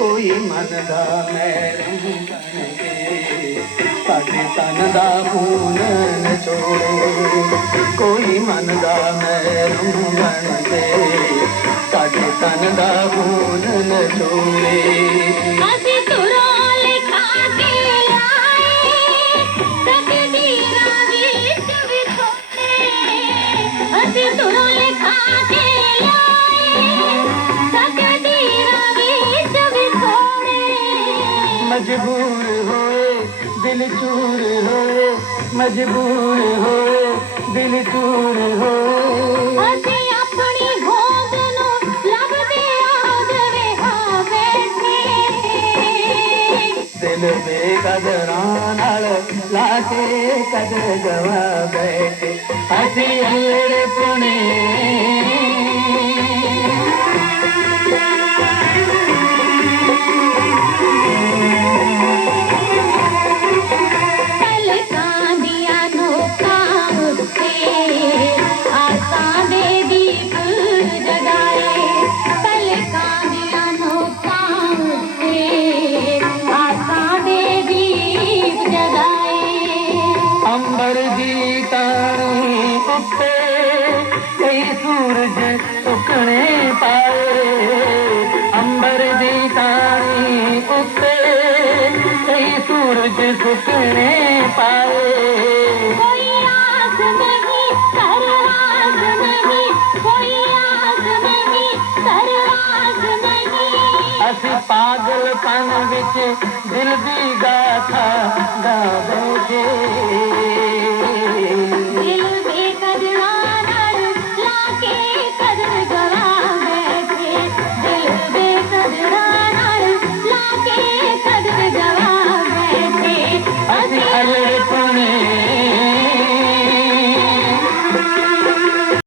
ਕੋਈ ਮਨ ਦਾ ਮਹਿਰਮ ਬਣ ਕੇ ਸਾਡੇ ਤਨ ਦਾ ਖੂਨ ਨਚੋੜੇ ਕੋਈ ਮਨ ਦਾ ਮਹਿਰਮ ਬਣ ਕੇ ਸਾਡੇ ਤਨ ਦਾ ਖੂਨ ਨਚੋੜੇ ਅਸੀਂ ਮਜਬੂਰ ਹੋਏ ਦਿਲ ਚੂਰ ਹੋਏ ਮਜਬੂਰ ਹੋਏ ਦਿਲ ਚੂਰ ਹੋਏ। ਅਸੀਂ ਆਪਣੀ ਹੋਂਦ ਨੂੰ ਲੱਭਦੇ ਆਦਰੇ ਹੋ ਬੈਠੇ। ਦਿਲ ਬੇਕਦਰਾਂ ਨਾਲ ਲਾ ਕੇ ਕਦਰ ਗਵਾ ਬੈਠੇ। ਅਸੀਂ ਅਲੜ अंबर जी ताणी उते कई सूरज सुखणे पाए अंबर जी ताणी उते कई सूरज सुखणे पाए। असीं पागल पन विच दिलि जी गाथा